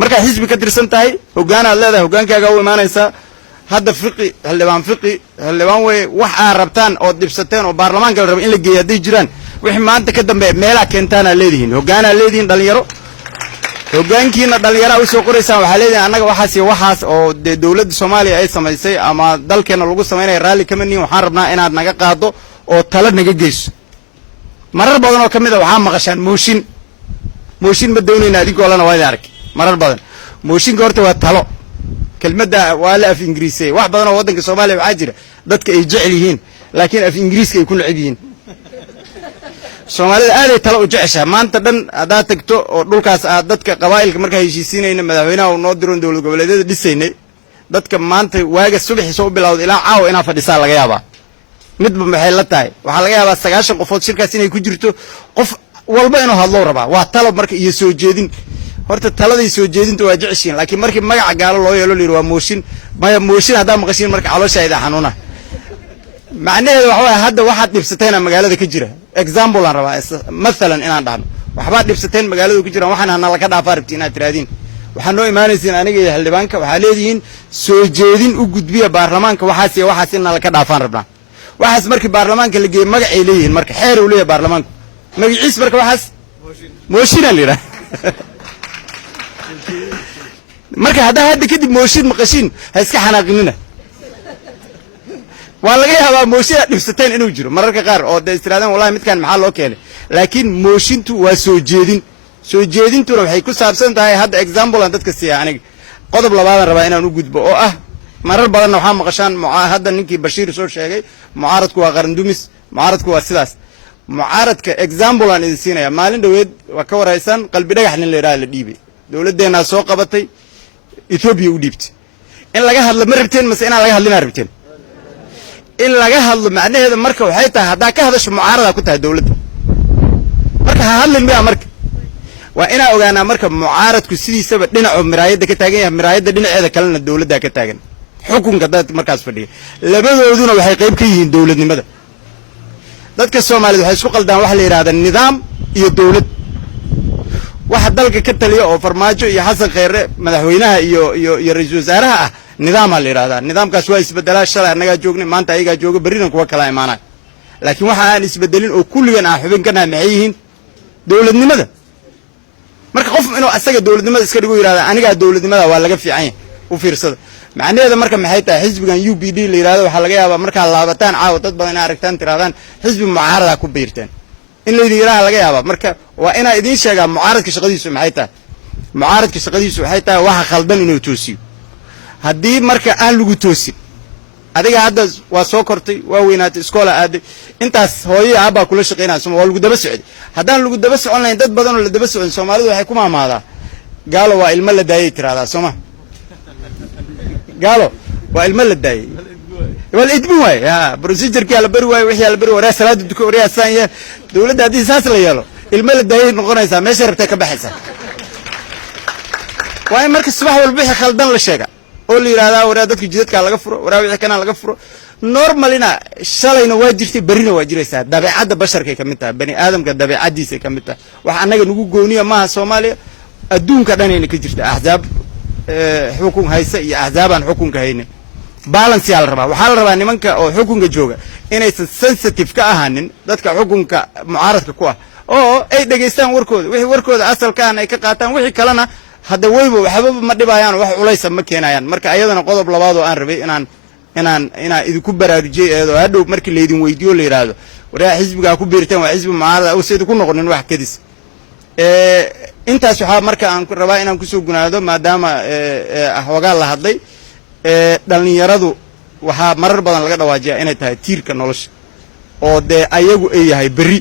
markaa xisbi ka tirsan tahay hoggaanaad leedahay hoggaankaaga u imaanaysaa hadda fiqi xildhibaan wey wax aad rabtaan ood dhibsateen oo baarlamaanka la raba in la geeyo hadday jiraan wixii maanta ka dambe meelaa keentaanaa leedihiin hoggaanaa leedihiin dhalinyaro hoggaankiina dhallinyaraa usoo qoraysaan waxaa leedihin annaga waxaas iyo waxaas oo dee dowladda soomaaliya ay samaysay ama dalkeenna lagu samaynaya raalli kama nihin waxaan rabnaa inaad naga qaado oo talo naga geyso marar badan oo ka mid a waxaa maqashaan mooshin ma doonayna adinkoo lana waa idin ark marar badan mooshinka horta waa talo kelmadda waa la af ingiriisay wax badan oo waddanka soomaaliya waxaa jira dadka ay jecel yihiin laakiin af ingiriiska ay ku neceb yihiin soomaalida aaday talo u jeceshaa maanta dhan haddaad tagto oo dhulkaas aad dadka qabaa'ilka markaa heshiisiinayna madaxweynaha uu noo diron dowlad goboleedyada dhisaynay dadka maanta waaga subaxiisa u bilowda ilaa caawa inaa fadhisaa laga yaabaa midba maxay la tahay waxaa laga yaabaa 90 qofood shirkaas inay ku jirto qof walba inuu hadloo rabaa waa talo marka iyo soo jeedin horta taladay soo jeedinta waa jeceshiin laakiin markii magaca gaalo loo yeelo liir waa mooshin maya mooshin haddaa maqashiin marka calooshaayda xanuuna macnaheedu waxa waaye hadda waxaad dhibsateena magaalada ka jira example aan rabaa mathalan inaan dhahno waxbaad dhibsateen magaalada ku jiraan waxaan hana laka dhaafaa rabti inaad tiraadiin waxaa noo imaanaysiin aniga iyo xildhibaanka waxaa leedihiin soo jeedin u gudbiya baarlamaanka waxaas iyo waxaas inaan laka dhaafaan rabnaa waxaas markii baarlamaanka la geeyey magacay leeyihiin marka xeer uu leeyahay baarlamaanku magaciis marka waxaas mooshinaa la yidhaha marka haddaa hadda kadib mooshin maqashiin ha iska xanaaqinina waa laga yaabaa mooshin aad dhibsateen inuu jiro mararka qaar oo dee istiraadeen wallahi midkaan maxaa loo keenay laakiin mooshintu waa soo jeedintuna waxay ku saabsan tahay hadda example aan dadka siiya aniga qodob labaadaan rabaa inaan u gudbo oo ah marar badanna waxaa maqashaan hadda ninkii bashiir soo sheegay mucaaradku waa qarandumis mucaaradku waa sidaas mucaaradka example aan idin siinaya maalin dhoweed waa ka warhaysaan qalbi dhagax nin la yidhaha la dhiibay dowladdeenaa soo qabatay Ethiopia u dhiibtay in laga hadlo ma rabteen mase inaan laga hadlinaa rabteen in laga hadlo macnaheeda marka waxay tahay haddaa ka hadasho mucaarada ku tahay dowladda marka ha hadlin miyaa marka waa inaa ogaanaa marka mucaaradku sidiisaba dhinacu miraayadda ka taagan yahay miraayadda dhinaceeda kalena dowladdaa ka taagan xukunka dad markaas fadhiya labadooduna waxay qayb ka yihiin dowladnimada dadka Soomaaliyeed waxay isku qaldaan waxa la yiraahdaa nidaam iyo dowlad waxa dalka ka taliya oo farmaajo iyo xasan khayre madaxweynaha iyo ra'iisul wasaaraha ah nidaam la yiraahdaa nidaamkaas waa isbedelaa shalay anaga joognay maanta ayaga jooga bariina kuwa kala imaanay laakiin waxa aan isbedelin oo kulligan ah xubin kana maxay yihiin dowladnimada marka qof inuu asaga dowladnimada iska dhigo yiraahdaa aniga dowladnimada waa laga fiican yahay u fiirsada macnaheedu marka maxay tahay xisbigan UPD la yiraahdo waxa laga yaabaa marka laabataan caaw dad badan ay aragtaan tiraadaan xisbi mucaarada ku biirteen in la yiraahdo laga yaabaa marka waa ina idin sheegaa mucaaradka shaqadiisu maxay tahay mucaaradka shaqadiisu waxay tahay waxa khaldan inuu toosiyo haddii marka aan lagu toosin adiga hadda waa soo kortay waa weynaatay iskoola aaday intaas hooyo aabba kula shaqeynayso waa lagu daba socday haddaan lagu daba socon lahayn dad badan oo la daba socon Soomaalidu waxay ku maamaadaa gaalo waa ilmo la daayay tiraada Soomaa gaalo waa ilmo la daayay wal idmin way ya procedure-kii la bari way wixii la bari waraa salaad duko waraa saanya dawladda hadii saas la yeelo ilmo la daayay noqonaysa meesha rabtay ka baxaysa waa marka subax walba wixii khaldan la sheega oo la yiraahdaa waraa dadka jidadka laga furo waraa wixii kana laga furo normalina shalayna waa jirtay barina waa jiraysaa dabeecadda basharka ka mid tahay bani aadamka dabeecadiisa ka mid tahay wax anaga nagu gooniya maaha Soomaaliya adduunka dhanayna ka jirta ahzaab xukun haysa iyo ahzaabaan xukunka haynin balance yaa la rabaa waxaa la rabaa nimanka oo xukunka jooga inaysan sensitive ka ahaanin dadka xukunka mucaaradka ku ah oo ay dhageystaan warkooda wixii warkooda asalka ah ay ka qaataan wixii kalena hadda wayba waxba ma dhibayaan wax culaysa ma keenayaan marka ayadana qodob labaad oo aan rabay inaan idinku baraarujiyay eedo hadhow markii la idin weydiyo la yiraahdo waraa xisbiga ku biirteen waa xisbi mucaarada oo sayid ku noqonin wax kadis intaas waxa marka aan rabaa inaan ku soo gunaado maadaama ahwaga la hadlay dhalinyaradu waxa marar badan laga dhawaajiyaa inay tahay tiirka nolosha oo ayagu ay yahay bari